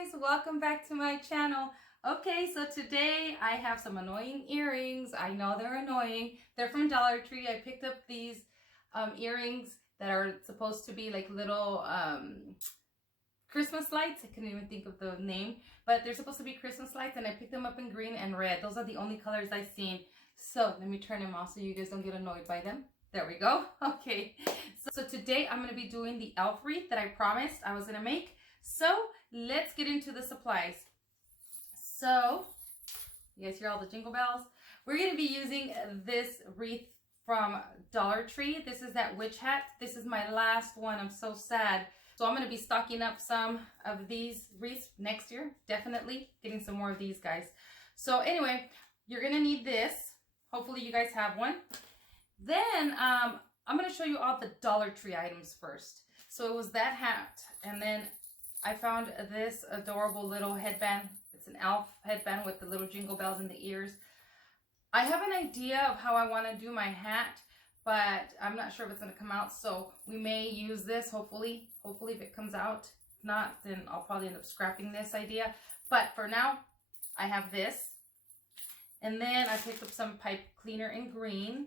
guys, welcome back to my channel. Okay, so today I have some annoying earrings. I know they're annoying. They're from Dollar Tree. I picked up these earrings that are supposed to be like little Christmas lights. I couldn't even think of the name, but they're supposed to be Christmas lights, and I picked them up in green and red. Those are the only colors I've seen. So let me turn them off so you guys don't get annoyed by them. There we go. Okay, so today I'm going to be doing the elf wreath that I promised I was going to make. So let's get into the supplies. So you guys hear all the jingle bells? We're going to be using this wreath from Dollar Tree. This is that witch hat. This is my last one. I'm so sad. So I'm going to be stocking up some of these wreaths next year. Definitely getting some more of these guys. So anyway, you're going to need this. Hopefully you guys have one. Then I'm going to show you all the Dollar Tree items first. So it was that hat, and then I found this adorable little headband. It's an elf headband with the little jingle bells in the ears. I have an idea of how I want to do my hat, but I'm not sure if it's going to come out. So we may use this, hopefully if it comes out. If not, then I'll probably end up scrapping this idea. But for now, I have this. And then I picked up some pipe cleaner in green.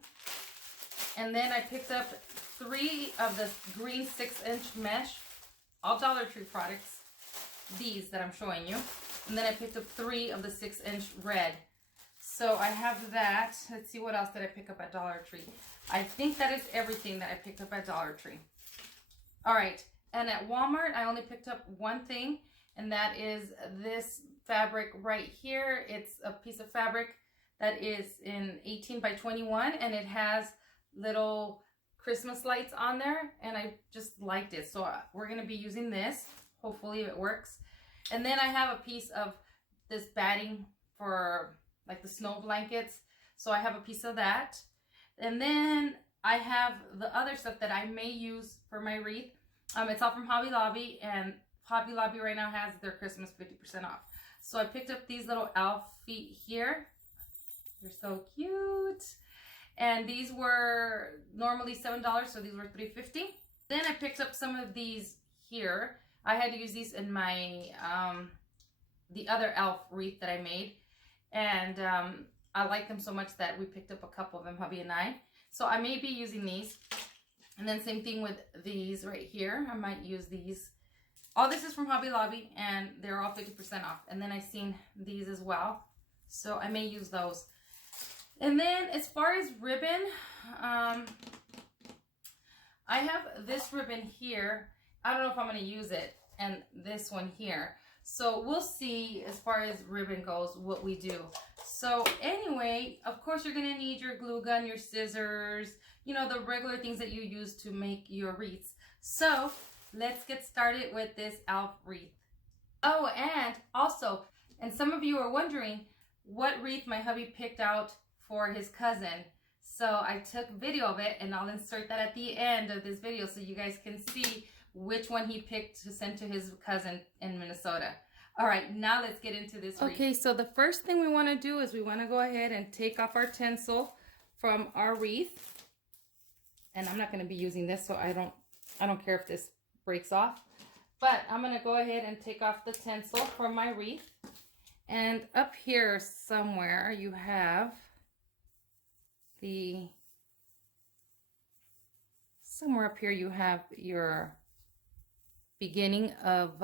And then I picked up 3 of the green 6-inch mesh, all Dollar Tree products, these that I'm showing you. And then I picked up 3 of the 6-inch red. So I have that. Let's see, what else did I pick up at Dollar Tree? I think that is everything that I picked up at Dollar Tree. All right, and at Walmart, I only picked up one thing, and that is this fabric right here. It's a piece of fabric that is in 18 by 21, and it has little Christmas lights on there, and I just liked it. So we're going to be using this. Hopefully it works. And then I have a piece of this batting for like the snow blankets. So I have a piece of that. And then I have the other stuff that I may use for my wreath. It's all from Hobby Lobby, and Hobby Lobby right now has their Christmas 50% off. So I picked up these little elf feet here. They're so cute. And these were normally $7, so these were $3.50. Then I picked up some of these here. I had to use these in my the other elf wreath that I made, and I like them so much that we picked up a couple of them, hubby and I. So I may be using these. And then same thing with these right here. I might use these. All this is from Hobby Lobby, and they're all 50% off. And then I seen these as well, so I may use those. And then as far as ribbon, I have this ribbon here. I don't know if I'm going to use it, and this one here. So we'll see as far as ribbon goes what we do. So anyway, of course you're going to need your glue gun, your scissors, you know, the regular things that you use to make your wreaths. So let's get started with this elf wreath. Oh, and also, and some of you are wondering what wreath my hubby picked out for his cousin. So I took video of it, and I'll insert that at the end of this video so you guys can see which one he picked to send to his cousin in Minnesota. All right, now let's get into this wreath. Okay, so the first thing we want to do is we want to go ahead and take off our tinsel from our wreath. And I'm not going to be using this, so I don't care if this breaks off. But I'm going to go ahead and take off the tinsel from my wreath. And up here somewhere you have somewhere up here you have your beginning of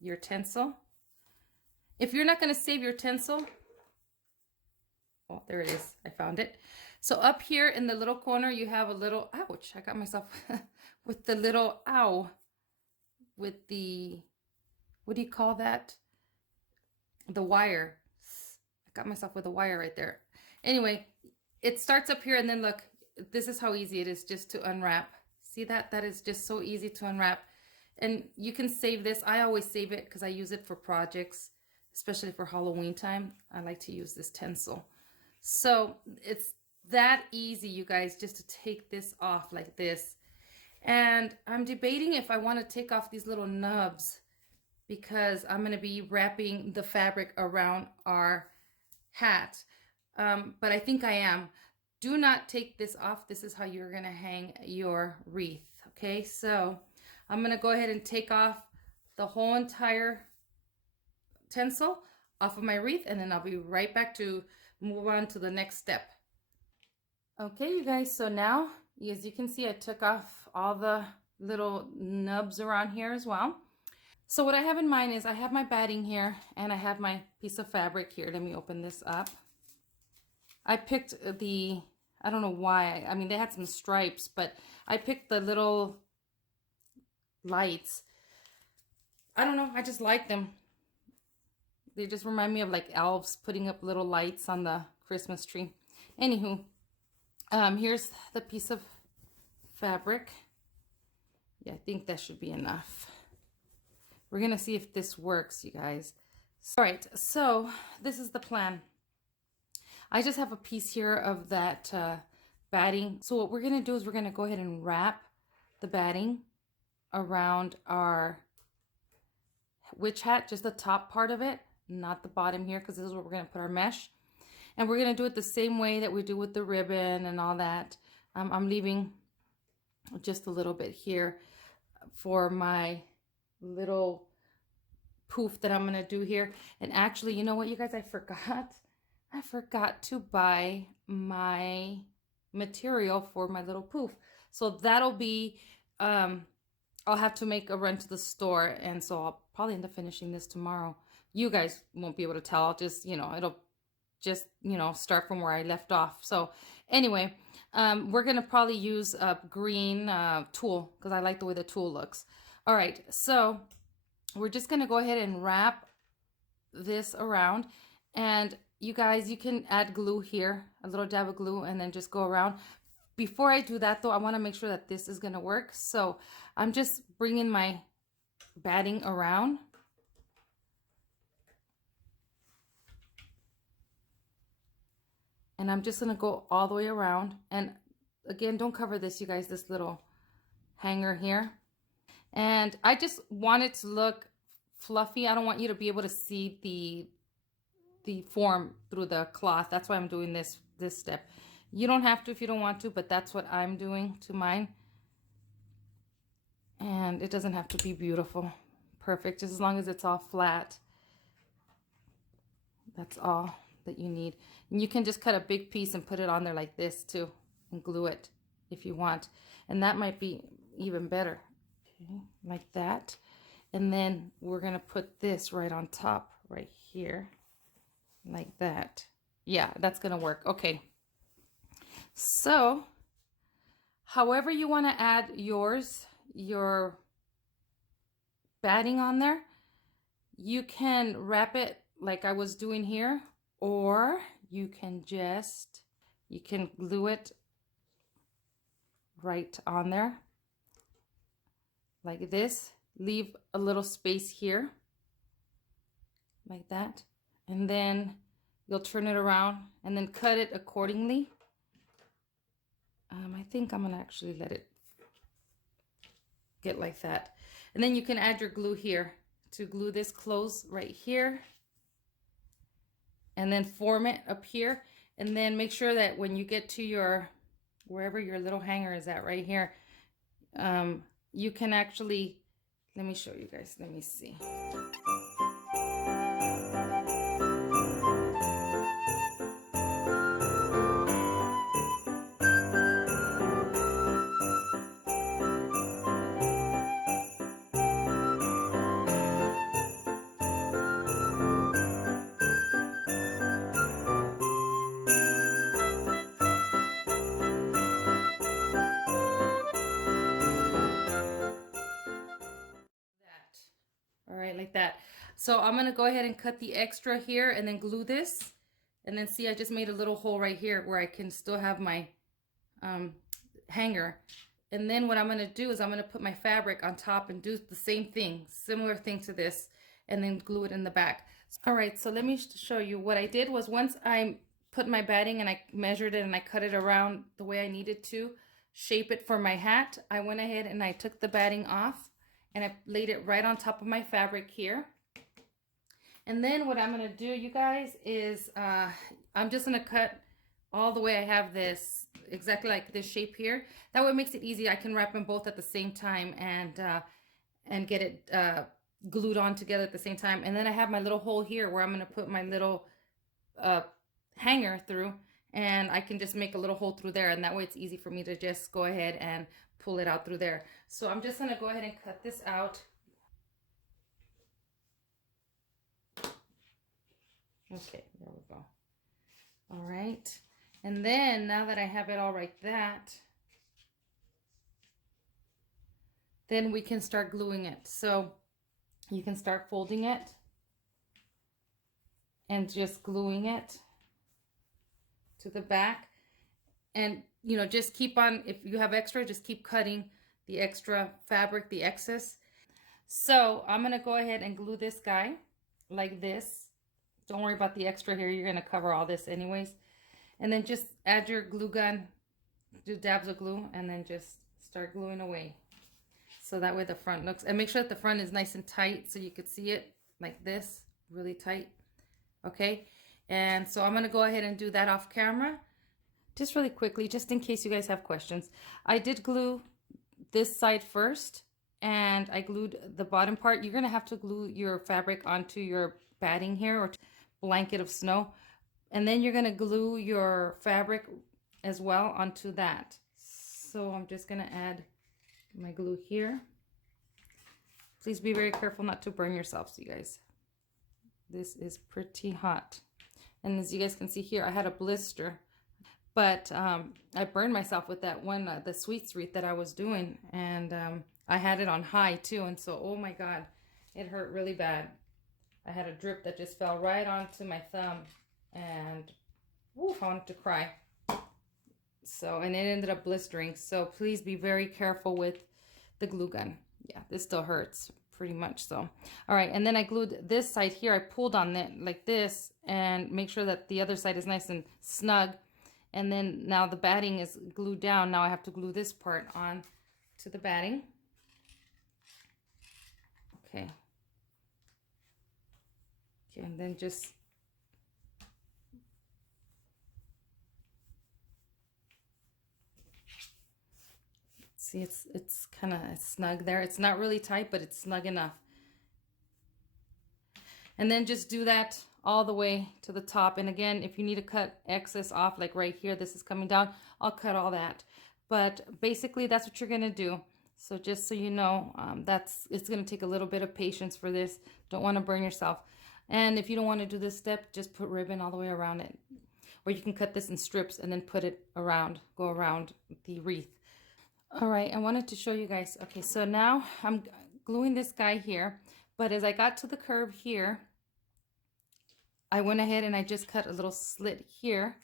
your tinsel. If you're not going to save your tinsel, oh, there it is. I found it. So up here in the little corner, you have a little, ouch, I got myself with the little, with the, what do you call that? The wire. I got myself with a wire right there. Anyway, it starts up here, and then look, this is how easy it is just to unwrap. See that? That is just so easy to unwrap. And you can save this. I always save it because I use it for projects, especially for Halloween time. I like to use this tinsel. So it's that easy, you guys, just to take this off like this. And I'm debating if I want to take off these little nubs, because I'm going to be wrapping the fabric around our hat. But I think I am. Do not take this off. This is how you're going to hang your wreath. Okay, so I'm going to go ahead and take off the whole entire tinsel off of my wreath, and then I'll be right back to move on to the next step. Okay, you guys, so now, as you can see, I took off all the little nubs around here as well. So what I have in mind is I have my batting here, and I have my piece of fabric here. Let me open this up. I picked I don't know why, I mean, they had some stripes, but I picked the little lights. I don't know, I just like them. They just remind me of like elves putting up little lights on the Christmas tree. Anywho, here's the piece of fabric. Yeah, I think that should be enough. We're gonna see if this works, you guys. All right, so this is the plan. I just have a piece here of that batting. So what we're gonna do is we're gonna go ahead and wrap the batting around our witch hat, just the top part of it, not the bottom here, because this is where we're gonna put our mesh. And we're gonna do it the same way that we do with the ribbon and all that. I'm leaving just a little bit here for my little poof that I'm gonna do here. And actually, you know what, you guys, I forgot to buy my material for my little poof. So that'll be I'll have to make a run to the store, and so I'll probably end up finishing this tomorrow. You guys won't be able to tell. I'll just, it'll just, start from where I left off. So anyway, we're gonna probably use a green tulle because I like the way the tulle looks. All right, so we're just gonna go ahead and wrap this around, and you guys, you can add glue here, a little dab of glue, and then just go around. Before I do that though, I want to make sure that this is gonna work. So I'm just bringing my batting around. And I'm just gonna go all the way around. And again, don't cover this, you guys, this little hanger here. And I just want it to look fluffy. I don't want you to be able to see the form through the cloth. That's why I'm doing this step. You don't have to if you don't want to, but that's what I'm doing to mine. And it doesn't have to be beautiful, perfect, just as long as it's all flat. That's all that you need. And you can just cut a big piece and put it on there like this too, and glue it if you want. And that might be even better. Okay, like that. And then we're gonna put this right on top right here, like that. Yeah, that's gonna work. Okay. So, however you want to add your batting on there, you can wrap it like I was doing here, or you can glue it right on there like this. Leave a little space here like that, and then you'll turn it around and then cut it accordingly. I think I'm gonna actually let it get like that. And then you can add your glue here to glue this close right here, and then form it up here. And then make sure that when you get to wherever your little hanger is at right here, you can actually, let me show you guys, let me see. All right, like that. So I'm gonna go ahead and cut the extra here and then glue this. And then see, I just made a little hole right here where I can still have my hanger. And then what I'm gonna do is I'm gonna put my fabric on top and do the same thing, similar thing to this, and then glue it in the back. All right, so let me show you. What I did was, once I put my batting and I measured it and I cut it around the way I needed to shape it for my hat, I went ahead and I took the batting off and I laid it right on top of my fabric here. And then what I'm gonna do, you guys, is I'm just gonna cut all the way I have this, exactly like this shape here. That way it makes it easy. I can wrap them both at the same time and get it glued on together at the same time. And then I have my little hole here where I'm going to put my little hanger through, and I can just make a little hole through there, and that way it's easy for me to just go ahead and pull it out through there. So I'm just going to go ahead and cut this out. Okay, there we go. All right. And then now that I have it all like that, then we can start gluing it. So you can start folding it and just gluing it to the back. And, you know, just keep on, if you have extra, just keep cutting the extra fabric, the excess. So I'm going to go ahead and glue this guy like this. Don't worry about the extra here. You're going to cover all this anyways. And then just add your glue gun, do dabs of glue, and then just start gluing away. So that way the front looks, and make sure that the front is nice and tight so you could see it like this, really tight. Okay. And so I'm going to go ahead and do that off camera just really quickly, just in case you guys have questions. I did glue this side first, and I glued the bottom part. You're going to have to glue your fabric onto your batting here or blanket of snow. And then you're going to glue your fabric as well onto that. So I'm just going to add my glue here. Please be very careful not to burn yourselves, you guys. This is pretty hot. And as you guys can see here, I had a blister. But I burned myself with that one, the sweets wreath that I was doing. And I had it on high too. And so, oh my God, it hurt really bad. I had a drip that just fell right onto my thumb. And woof, I wanted to cry. So, and it ended up blistering. So please be very careful with the glue gun. Yeah, this still hurts pretty much. So, all right. And then I glued this side here. I pulled on it like this and make sure that the other side is nice and snug. And then now the batting is glued down. Now I have to glue this part on to the batting. Okay. Okay, and then just see, it's kind of snug there. It's not really tight, but it's snug enough. And then just do that all the way to the top. And again, if you need to cut excess off, like right here, this is coming down, I'll cut all that. But basically that's what you're going to do. So just so you know, it's going to take a little bit of patience for this. Don't want to burn yourself. And if you don't want to do this step, just put ribbon all the way around it. Or you can cut this in strips and then put it around, go around the wreath. All right, I wanted to show you guys. Okay, so now I'm gluing this guy here. But as I got to the curve here, I went ahead and I just cut a little slit here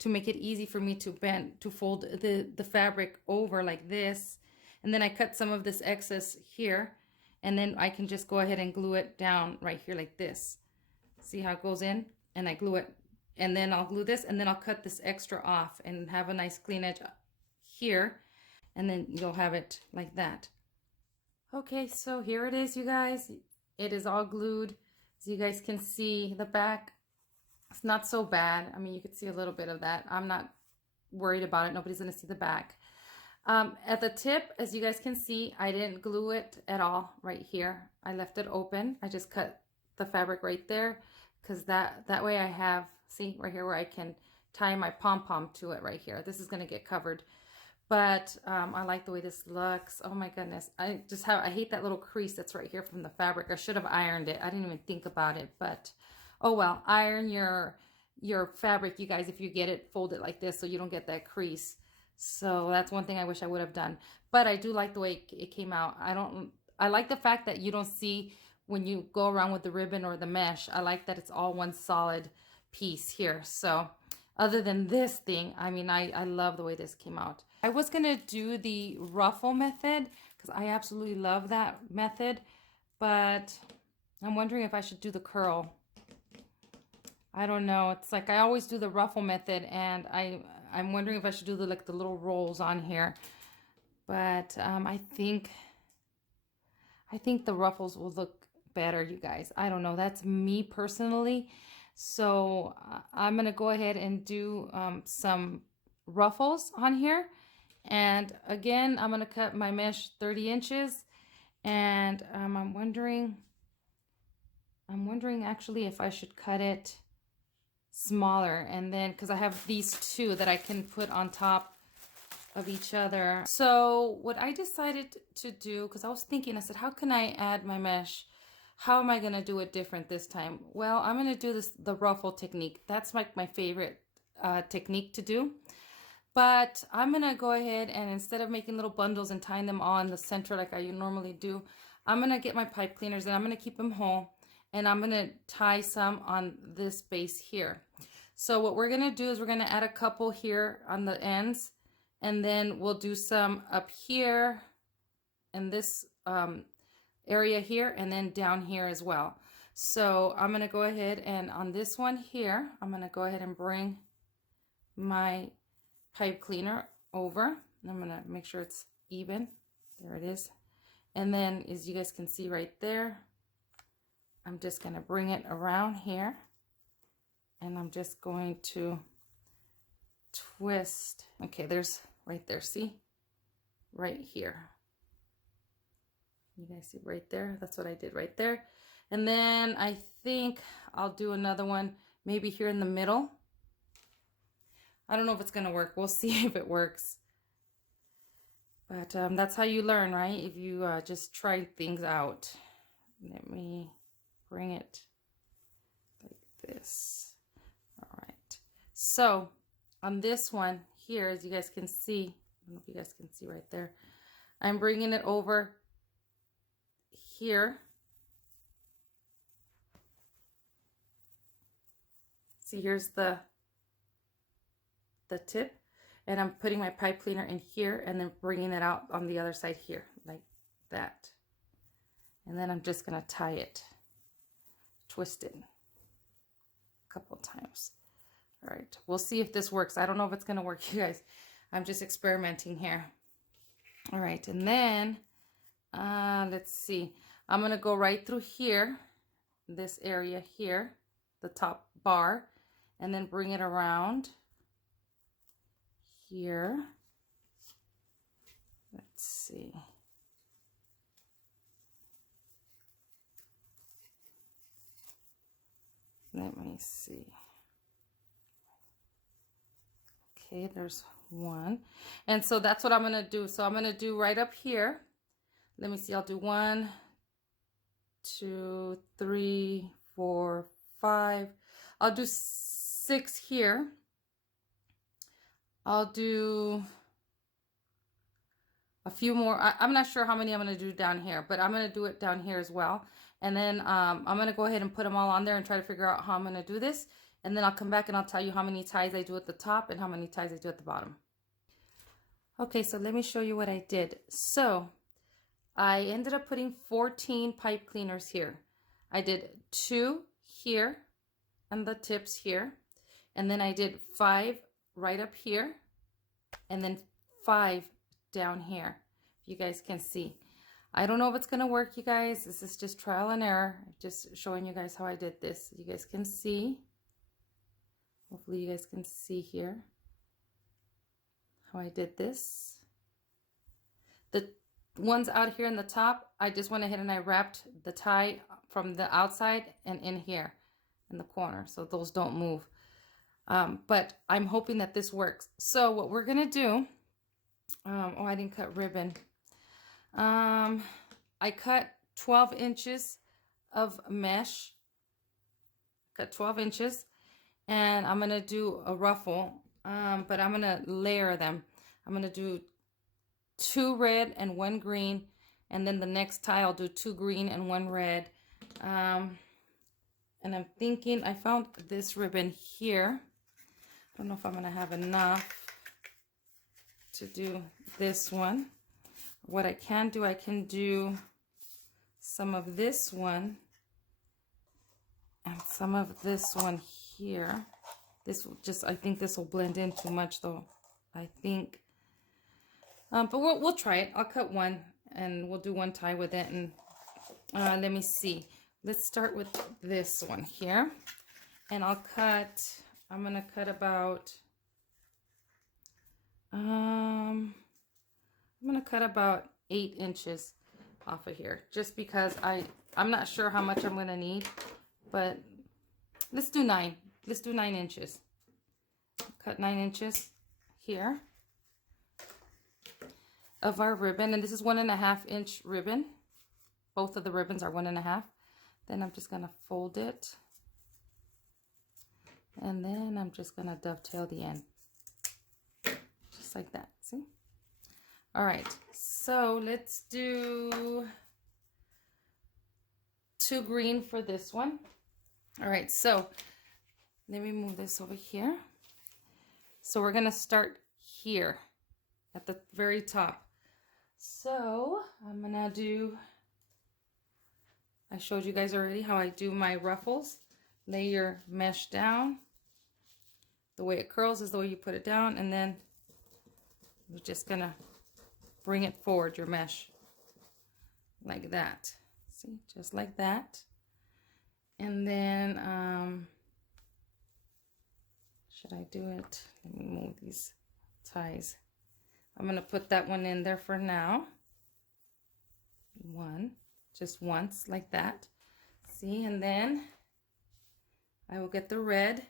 to make it easy for me to bend, to fold the fabric over like this. And then I cut some of this excess here, and then I can just go ahead and glue it down right here like this. See how it goes in? And I glue it, and then I'll glue this, and then I'll cut this extra off and have a nice clean edge here, and then you'll have it like that. Okay, so here it is, you guys. It is all glued. As you guys can see, the back, it's not so bad. I mean, you could see a little bit of that. I'm not worried about it. Nobody's going to see the back. At the tip, as you guys can see, I didn't glue it at all right here. I left it open. I just cut the fabric right there because that way I have, see right here where I can tie my pom-pom to it right here. This is going to get covered. But I like the way this looks. Oh my goodness. I hate that little crease that's right here from the fabric. I should have ironed it. I didn't even think about it, but oh well. Iron your fabric, you guys, if you get it, fold it like this so you don't get that crease. So that's one thing I wish I would have done. But I do like the way it came out. I like the fact that you don't see when you go around with the ribbon or the mesh. I like that it's all one solid piece here. So other than this thing, I mean, I love the way this came out. I was going to do the ruffle method because I absolutely love that method, but I'm wondering if I should do the curl. I don't know. It's like I always do the ruffle method, and I'm wondering if I should do the little rolls on here. But I think the ruffles will look better, you guys. I don't know. That's me personally. So I'm going to go ahead and do some ruffles on here. And again, I'm going to cut my mesh 30 inches. And I'm wondering, I'm wondering actually if I should cut it smaller, and then because I have these two that I can put on top of each other. So what I decided to do, because I was thinking, I said, how can I add my mesh? How am I going to do it different this time? Well, I'm going to do the ruffle technique. That's like my favorite technique to do. But I'm going to go ahead and instead of making little bundles and tying them all in the center like I normally do, I'm going to get my pipe cleaners and I'm going to keep them whole. And I'm going to tie some on this base here. So what we're going to do is we're going to add a couple here on the ends. And then we'll do some up here in this area here and then down here as well. So I'm going to go ahead and on this one here, I'm going to go ahead and bring my pipe cleaner over. I'm going to make sure it's even. There it is. And then as you guys can see right there, I'm just going to bring it around here and I'm just going to twist. Okay, there's right there. See? Right here. You guys see right there? That's what I did right there. And then I think I'll do another one maybe here in the middle. I don't know if it's going to work. We'll see if it works. But that's how you learn, right? If you just try things out. Let me bring it like this. All right. So on this one here, as you guys can see, I don't know if you guys can see right there, I'm bringing it over here. See, here's the tip, and I'm putting my pipe cleaner in here and then bringing it out on the other side here like that. And then I'm just going to tie it, twist it a couple of times. All right, we'll see if this works. I don't know if it's going to work, you guys. I'm just experimenting here. All right, and then let's see. I'm going to go right through here, this area here, the top bar, and then bring it around here. Let's see. Let me see. Okay, there's one. And so that's what I'm going to do. So I'm going to do right up here. Let me see. I'll do 1, 2, 3, 4, 5. I'll do 6 here. I'll do a few more. I'm not sure how many I'm going to do down here, but I'm going to do it down here as well. And then I'm going to go ahead and put them all on there and try to figure out how I'm going to do this. And then I'll come back and I'll tell you how many ties I do at the top and how many ties I do at the bottom. Okay, so let me show you what I did. So I ended up putting 14 pipe cleaners here. I did 2 here and the tips here. And then I did 5 right up here. And then 5 down here. If you guys can see. I don't know if it's going to work, you guys. This is just trial and error. Just showing you guys how I did this. You guys can see. Hopefully you guys can see here how I did this. The ones out here in the top, I just went ahead and I wrapped the tie from the outside and in here in the corner, so those don't move. But I'm hoping that this works. So what we're gonna do, oh, I didn't cut ribbon. I cut 12 inches of mesh, cut 12 inches, and I'm gonna do a ruffle, but I'm gonna layer them. I'm gonna do 2 red and 1 green, and then the next tie I'll do 2 green and 1 red. And I'm thinking, I found this ribbon here. I don't know if I'm gonna have enough to do this one. What I can do, I can do some of this one and some of this one here. This will just, I think this will blend in too much though, I think. But we'll try it. I'll cut one and we'll do 1 tie with it. And let me see. Let's start with this one here. And I'm gonna cut about, I'm gonna cut about 8 inches off of here, just because I'm not sure how much I'm gonna need. but let's do 9. Let's do 9 inches. Cut 9 inches here of our ribbon, and this is 1.5 inch ribbon. Both of the ribbons are 1.5. Then I'm just gonna fold it, and then I'm just gonna dovetail the end, just like that. See? All right, so let's do 2 green for this one. All right, so let me move this over here. So we're gonna start here at the very top. So I'm gonna do, I showed you guys already how I do my ruffles. Lay your mesh down. The way it curls is the way you put it down, and then you're just gonna bring it forward, your mesh, like that. See, just like that. And then, should I do it? Let me move these ties. I'm gonna put that one in there for now. One, just once, like that. See, and then I will get the red.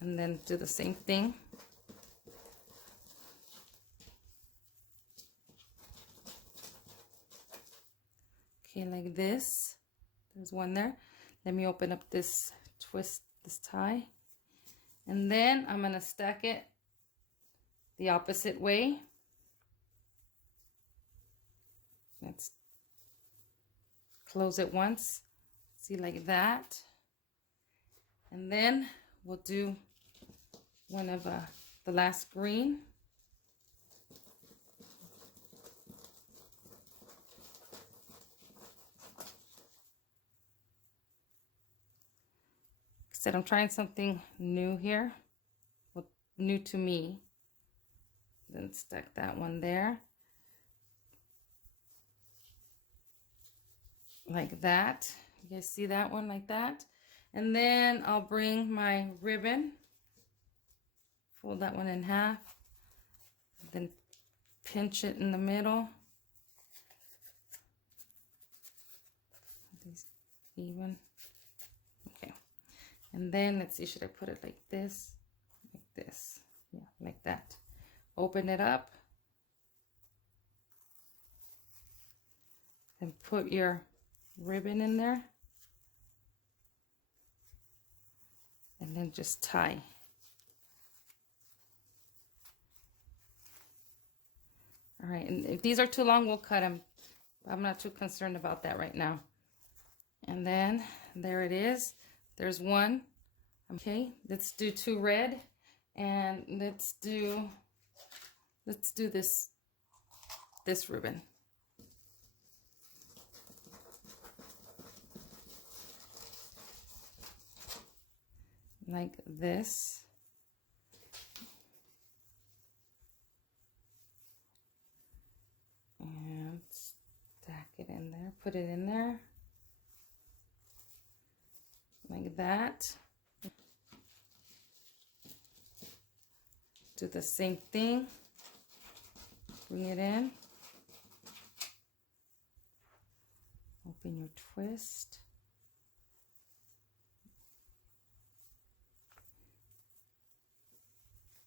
And then do the same thing. Okay, like this. There's one there. Let me open up this twist, this tie. And then I'm gonna stack it the opposite way. Let's close it once. See, like that. And then we'll do one of the last green. Said I'm trying something new here, well, new to me. Then stack that one there, like that. You guys see that one, like that? And then I'll bring my ribbon, fold that one in half, then pinch it in the middle. These even. Okay. And then let's see, should I put it like this? Like this. Yeah, like that. Open it up. And put your ribbon in there. And then just tie. All right, and if these are too long, we'll cut them. I'm not too concerned about that right now. And then there it is. There's one. Okay, let's do 2 red, and let's do this ribbon. Like this. And stack it in there, put it in there. Like that. Do the same thing. Bring it in. Open your twist.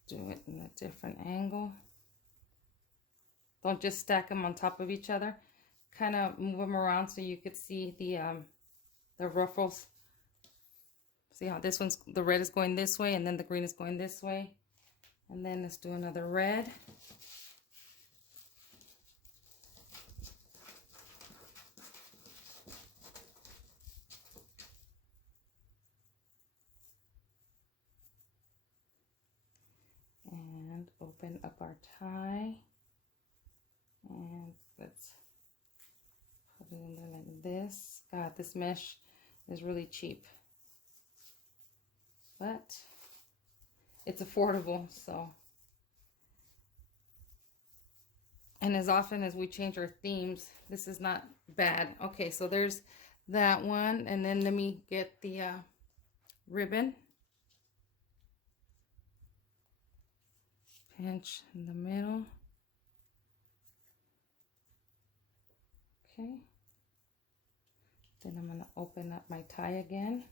Do it in a different angle. Don't just stack them on top of each other. Kind of move them around so you could see the ruffles. See how this one's, the red is going this way, and then the green is going this way. And then let's do another red. And open up our tie. And let's put it in there like this. God, this mesh is really cheap. But it's affordable, so. And as often as we change our themes, this is not bad. Okay, so there's that one. And then let me get the ribbon. Pinch in the middle. Okay. Then I'm going to open up my tie again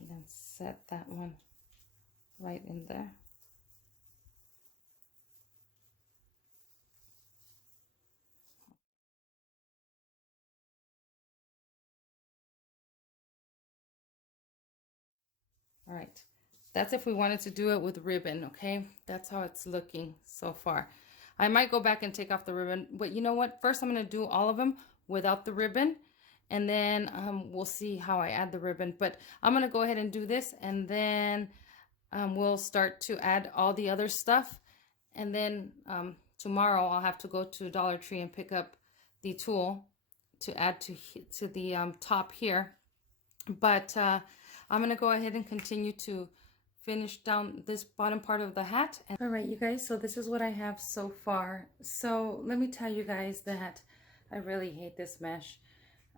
and then set that one right in there. All right, that's if we wanted to do it with ribbon, okay? That's how it's looking so far. I might go back and take off the ribbon, but you know what? First, I'm going to do all of them without the ribbon, and then we'll see how I add the ribbon. But I'm going to go ahead and do this, and then we'll start to add all the other stuff. And then tomorrow I'll have to go to Dollar Tree and pick up the tool to add to the top here. But I'm going to go ahead and continue to finish down this bottom part of the hat. All right, you guys, so this is what I have so far. So let me tell you guys that I really hate this mesh.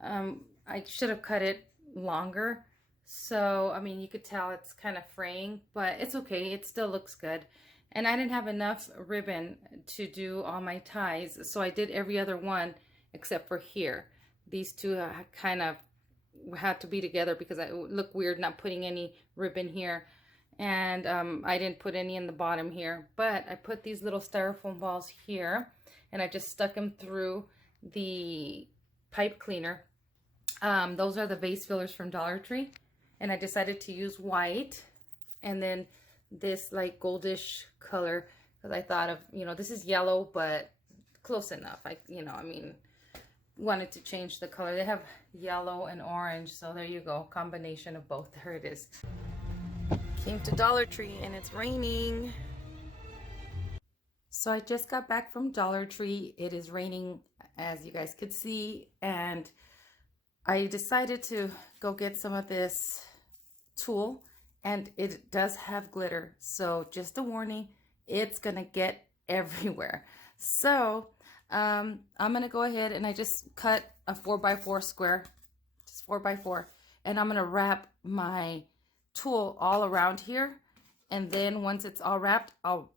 I should have cut it longer. So, I mean, you could tell it's kind of fraying, but it's okay. It still looks good. And I didn't have enough ribbon to do all my ties. So I did every other one except for here. These two kind of had to be together because it would look weird not putting any ribbon here. And I didn't put any in the bottom here, but I put these little styrofoam balls here and I just stuck them through the pipe cleaner. Those are the vase fillers from Dollar Tree, and I decided to use white and then this like goldish color because I thought of, you know, this is yellow, but close enough. I mean, wanted to change the color. They have yellow and orange, so there you go, combination of both. There it is. Came to Dollar Tree and it's raining. So I just got back from Dollar Tree. It is raining, as you guys could see, and I decided to go get some of this tulle, and it does have glitter. So just a warning, it's gonna get everywhere. So I'm gonna go ahead and I just cut a 4x4 square, just 4x4, and I'm gonna wrap my tulle all around here. And then once it's all wrapped, I'll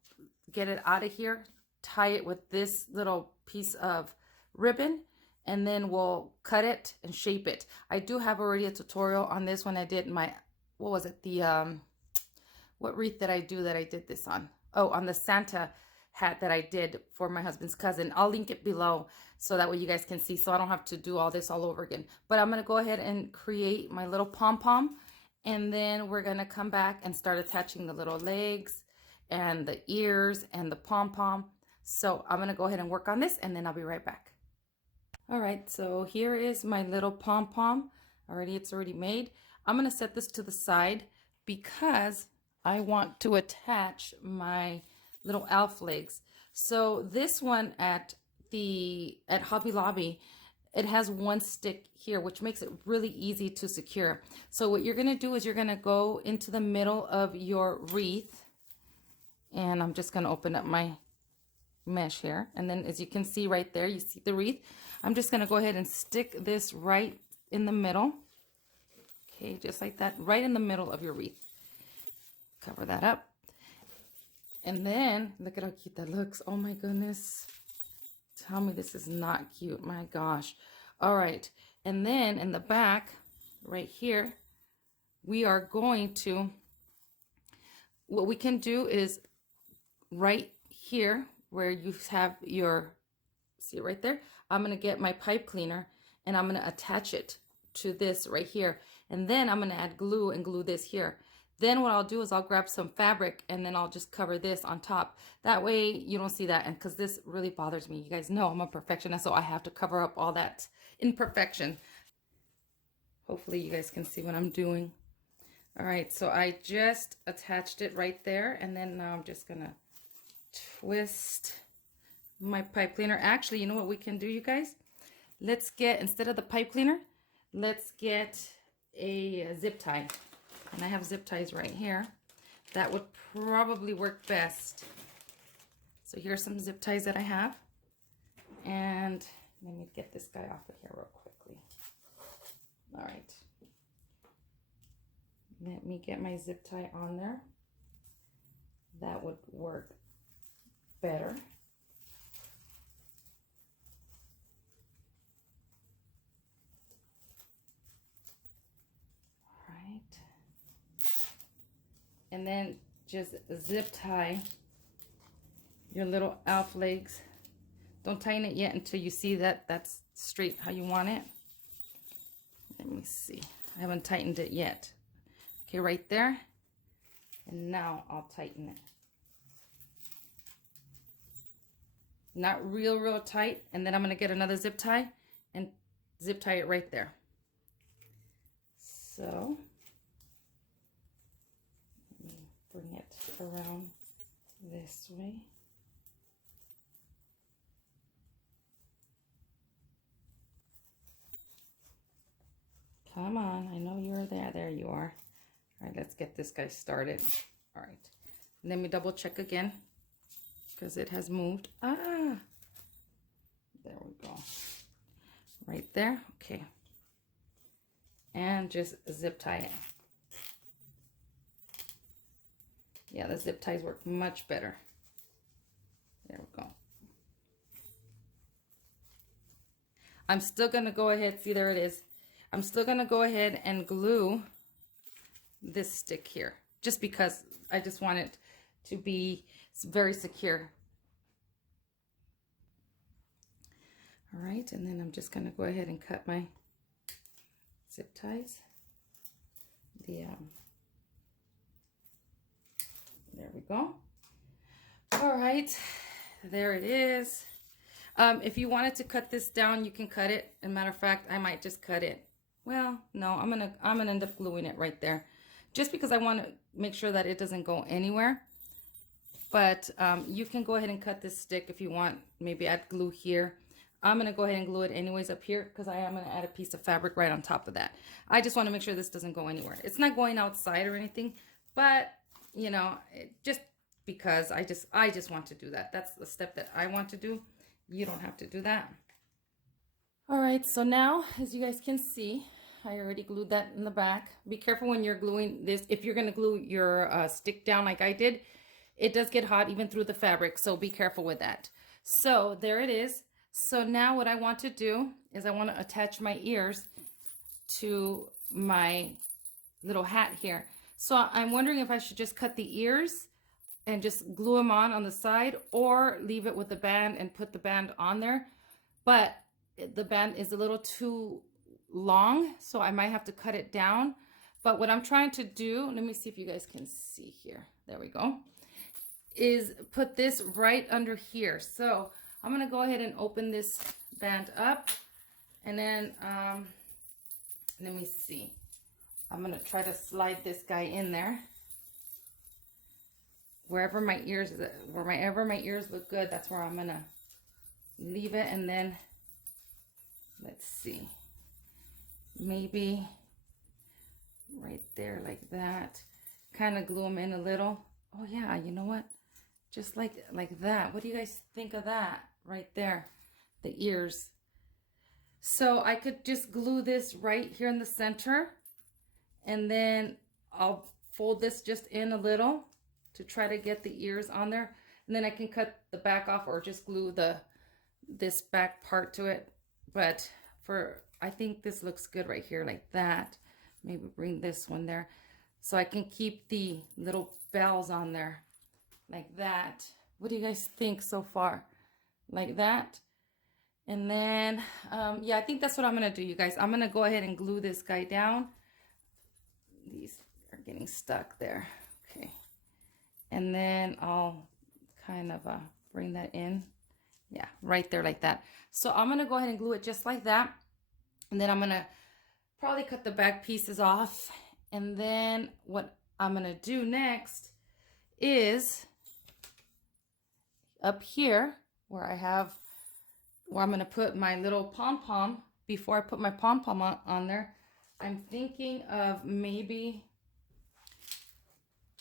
get it out of here, tie it with this little piece of ribbon, and then we'll cut it and shape it. I do have already a tutorial on this when I did my, what was it, the what wreath did I do that I did this on? Oh, on the Santa hat that I did for my husband's cousin. I'll link it below so that way you guys can see, so I don't have to do all this all over again. But I'm gonna go ahead and create my little pom-pom, and then we're gonna come back and start attaching the little legs and the ears and the pom-pom. So I'm gonna go ahead and work on this, and then I'll be right back. All right, so here is my little pom-pom. It's already made. I'm gonna set this to the side because I want to attach my little elf legs. So this one at Hobby Lobby, it has one stick here, which makes it really easy to secure. So what you're gonna do is you're gonna go into the middle of your wreath, and I'm just gonna open up my mesh here, and then as you can see right there, you see the wreath. I'm just gonna go ahead and stick this right in the middle. Okay, just like that, right in the middle of your wreath. Cover that up. And then, look at how cute that looks. Oh my goodness. Tell me this is not cute. My gosh. All right. And then in the back, right here, we are going to, what we can do is right here where you have your, see it right there? I'm going to get my pipe cleaner and I'm going to attach it to this right here. And then I'm going to add glue and glue this here. Then what I'll do is I'll grab some fabric and then I'll just cover this on top. That way you don't see that, and because this really bothers me. You guys know I'm a perfectionist, so I have to cover up all that imperfection. Hopefully you guys can see what I'm doing. All right, so I just attached it right there, and then now I'm just gonna twist my pipe cleaner. Actually, you know what we can do, you guys? Let's get, instead of the pipe cleaner, let's get a zip tie. And I have zip ties right here. That would probably work best. So here's some zip ties that I have. And let me get this guy off of here real quickly. All right. Let me get my zip tie on there. That would work better. And then just zip tie your little elf legs. Don't tighten it yet until you see that that's straight how you want it. Let me see. I haven't tightened it yet. Okay, right there. And now I'll tighten it. Not real tight. And then I'm going to get another zip tie and zip tie it right there. So, let me bring it around this way. Come on, I know you're there. There you are. All right, let's get this guy started. All right, and then we double check again because it has moved. Ah, there we go. Right there, okay. And just zip tie it. Yeah, the zip ties work much better. There we go. I'm still gonna go ahead, see there it is. I'm still gonna go ahead and glue this stick here, just because I just want it to be very secure. All right, and then I'm just gonna go ahead and cut my zip ties. There we go. All right, there it is. If you wanted to cut this down, you can cut it. As a matter of fact, I might just cut it. Well, no, I'm gonna end up gluing it right there, just because I want to make sure that it doesn't go anywhere. But you can go ahead and cut this stick if you want. Maybe add glue here. I'm gonna go ahead and glue it anyways up here because I am gonna add a piece of fabric right on top of that. I just want to make sure this doesn't go anywhere. It's not going outside or anything, but you know, just because I just want to do that. That's the step that I want to do. You don't have to do that. All right, so now, as you guys can see, I already glued that in the back. Be careful when you're gluing this. If you're gonna glue your stick down like I did, it does get hot even through the fabric, so be careful with that. So there it is. So now what I want to do is I want to attach my ears to my little hat here. So I'm wondering if I should just cut the ears and just glue them on the side, or leave it with the band and put the band on there. But the band is a little too long, so I might have to cut it down. But what I'm trying to do, let me see if you guys can see here. There we go. Is put this right under here. So I'm gonna go ahead and open this band up, and then let me see. I'm gonna try to slide this guy in there. Wherever my ears look good, that's where I'm gonna leave it. And then let's see, maybe right there like that. Kind of glue them in a little. Oh yeah, you know what? Just like that. What do you guys think of that? Right there, the ears. So I could just glue this right here in the center, and then I'll fold this just in a little to try to get the ears on there, and then I can cut the back off or just glue this back part to it. But I think this looks good right here like that. Maybe bring this one there so I can keep the little bells on there like that. What do you guys think so far? Like that. And then yeah, I think that's what I'm gonna do, you guys. I'm gonna go ahead and glue this guy down. These are getting stuck there. Okay, and then I'll kind of bring that in. Yeah, right there like that. So I'm gonna go ahead and glue it just like that, and then I'm gonna probably cut the back pieces off. And then what I'm gonna do next is up here where I'm gonna put my little pom-pom. Before I put my pom-pom on there, I'm thinking of maybe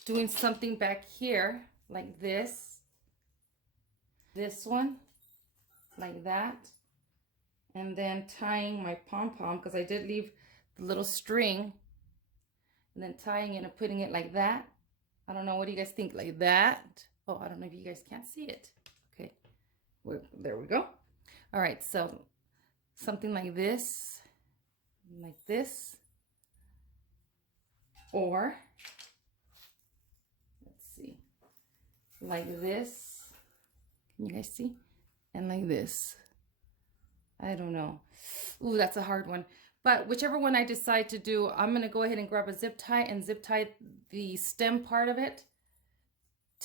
doing something back here like this one like that, and then tying my pom-pom, because I did leave the little string, and then tying it and putting it like that. I don't know, what do you guys think? Like that? Oh, I don't know if you guys can't see it. Okay, there we go. All right, so something like this, or like this. Can you guys see? And like this. I don't know. Ooh, that's a hard one. But whichever one I decide to do, I'm going to go ahead and grab a zip tie and zip tie the stem part of it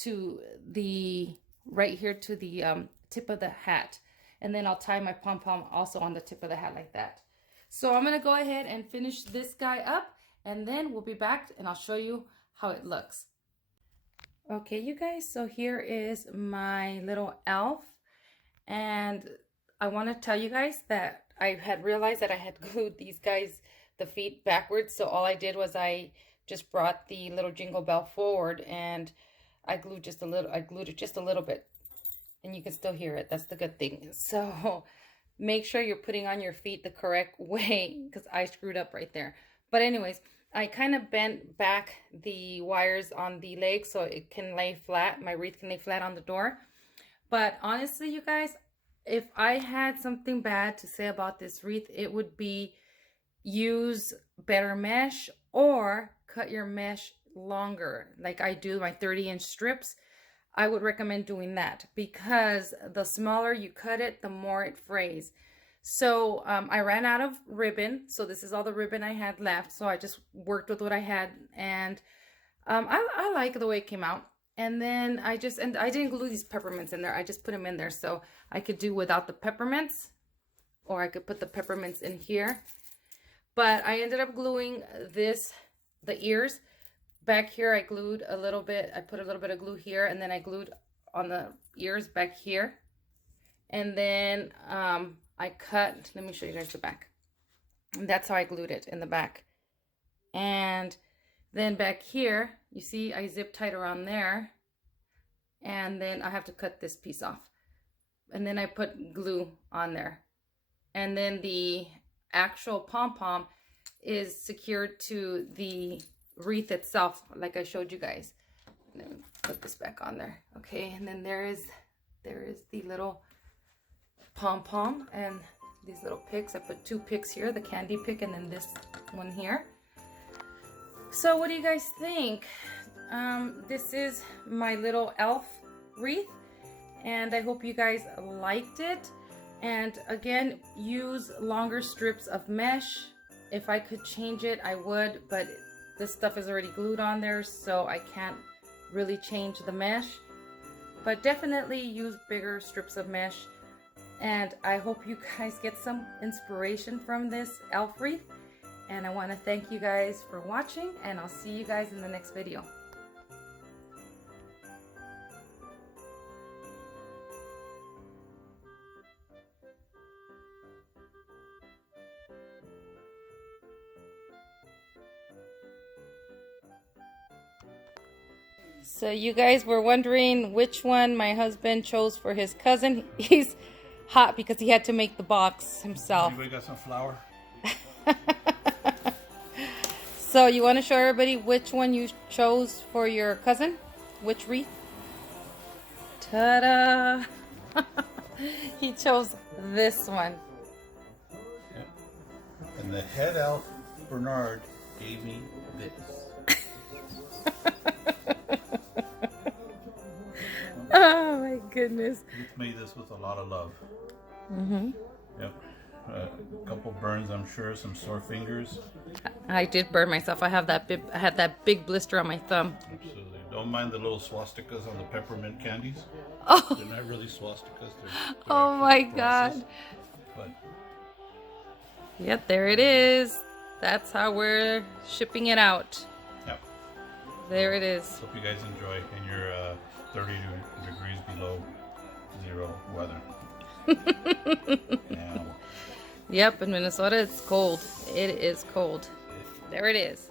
to the, right here to the tip of the hat. And then I'll tie my pom-pom also on the tip of the hat like that. So I'm going to go ahead and finish this guy up, and then we'll be back and I'll show you how it looks. Okay, you guys, so here is my little elf. And I want to tell you guys that I had realized that I had glued these guys, the feet, backwards. So all I did was I just brought the little jingle bell forward and I glued just a little, I glued it just a little bit. And you can still hear it. That's the good thing. So make sure you're putting on your feet the correct way, because I screwed up right there. But anyways, I kind of bent back the wires on the leg so it can lay flat. My wreath can lay flat on the door. But honestly, you guys, if I had something bad to say about this wreath, it would be use better mesh or cut your mesh longer. Like I do my 30-inch strips. I would recommend doing that, because the smaller you cut it, the more it frays. So I ran out of ribbon. So this is all the ribbon I had left. So I just worked with what I had, and I like the way it came out. And then I didn't glue these peppermints in there. I just put them in there so I could do without the peppermints, or I could put the peppermints in here. But I ended up gluing the ears. Back here I glued a little bit. I put a little bit of glue here, and then I glued on the ears back here. And then I cut, let me show you guys the back. And that's how I glued it in the back. And then back here, you see I zip tied around there, and then I have to cut this piece off. And then I put glue on there. And then the actual pom-pom is secured to the wreath itself, like I showed you guys. And then put this back on there. Okay, and then there is the little pom-pom and these little picks. I put 2 picks here, the candy pick and then this one here. So what do you guys think? This is my little elf wreath, and I hope you guys liked it. And again, use longer strips of mesh. If I could change it, I would, but this stuff is already glued on there, so I can't really change the mesh. But definitely use bigger strips of mesh. And I hope you guys get some inspiration from this elf wreath. And I want to thank you guys for watching, and I'll see you guys in the next video. So you guys were wondering which one my husband chose for his cousin. He's hot because he had to make the box himself. Anybody got some flour? So you want to show everybody which one you chose for your cousin? Which wreath? Ta-da! He chose this one. Yep. And the head elf, Bernard, gave me this. Oh my goodness. He's made this with a lot of love. Mm-hmm. Yep. A couple burns, I'm sure, some sore fingers. I did burn myself. I had that big blister on my thumb. Absolutely. Don't mind the little swastikas on the peppermint candies. Oh. They're not really swastikas. They're Oh my God. But Yep, there it is. That's how we're shipping it out. yep. There it is. Hope you guys enjoy in your 30 degrees below zero weather. Now. Yep, in Minnesota it's cold. It is cold. There it is.